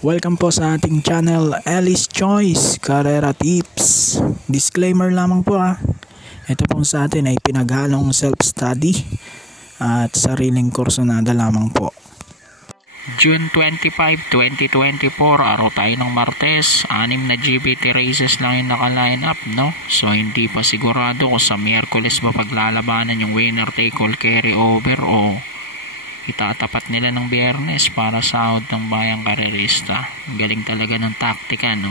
Welcome po sa ating channel, Ellis Choice Carrera Tips. Disclaimer lamang po Ito po sa atin ay pinaghalong self-study at sariling kursunada lamang po. June 25, 2024, araw tayo ng Martes. 6 na GBT races lang yung naka-line up, no? So hindi pa sigurado kung sa Miyerkules ba paglalabanan yung winner take all carry over o itatapat nila ng Biyernes para sahod ng bayang karerista. Galing talaga ng taktika, no?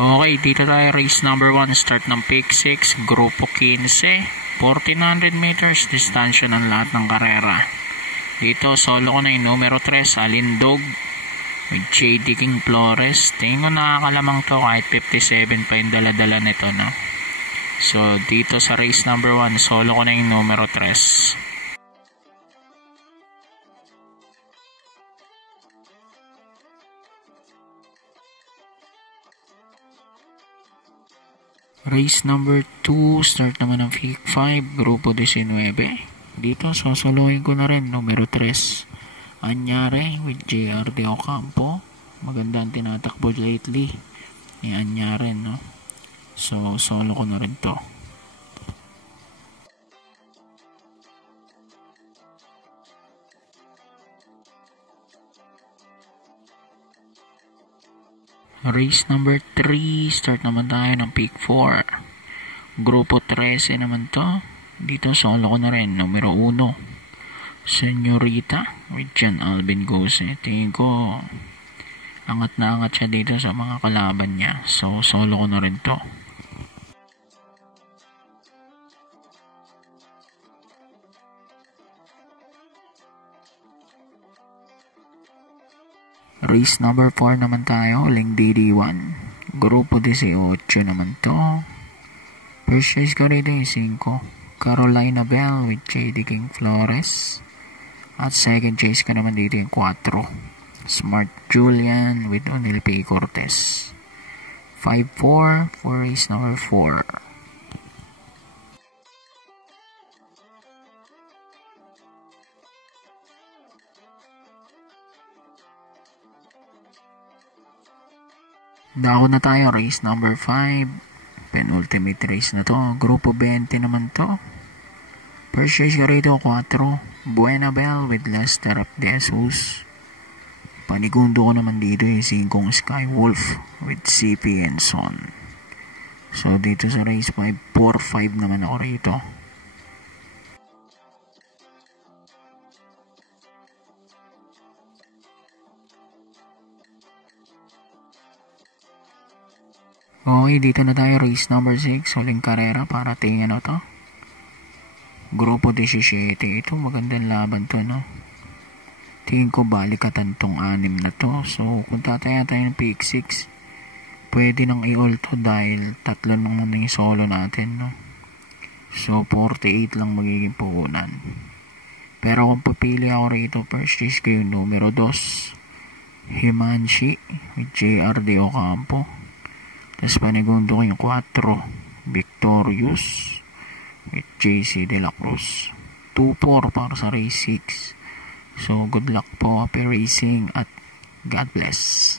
Okay, dito tayo race number 1, start ng pick 6, grupo 15, 1400 meters distansya ng lahat ng karera. Dito solo ko na yung numero 3, Alindog with JD King Flores. Tingin ko nakakalamang to kahit 57 pa yung dala-dala nito, no? So dito sa race number 1, solo ko na yung numero 3. Race number 2, start naman ng pick 5, grupo 19. Dito sosolohin ko na rin numero 3, Anyare with JRD Ocampo. Maganda ang tinatakbo lately ni Anyare, no? So solo ko na rin to. Race number 3, start naman tayo ng pick 4, grupo 13 naman to. Dito solo ko na rin numero 1, Señorita with John Alvin Gose. Tingin ko angat na angat siya dito sa mga kalaban niya, so solo ko na rin to. Race number 4 naman tayo, Ling DD1, grupo 18 naman to. First race ko rito yung 5, Carolina Bell with JD King Flores. At second race ko naman dito yung 4, Smart Julian with Onil P. Cortez. 5-4 for race number 4. Dako na tayo, race number 5, penultimate race na to, grupo 20 naman to. First race ko rito 4, Buena Bell with Lester of Jesus. Panigundo ko naman dito yung 5, Skywolf with CP and Son. So dito sa race 5, 4-5 naman ako rito. Okay, dito na tayo, race number 6, huling karera para tingnan to. Grupo 17, ito magandang laban to, no? Tingin ko balikatan tong 6 na to. So kung tataya tayo ng pick 6, pwede nang i-all to dahil 3 naman yung solo natin, no? So 48 lang magiging puhunan. Pero kung papili ako rito, first race ko yung numero 2, Himanshi with JRD Ocampo. Tapos panigundo ko yung 4, Victorious with JC De La Cruz. 2-4 para sa race 6. So good luck po, happy racing at God bless.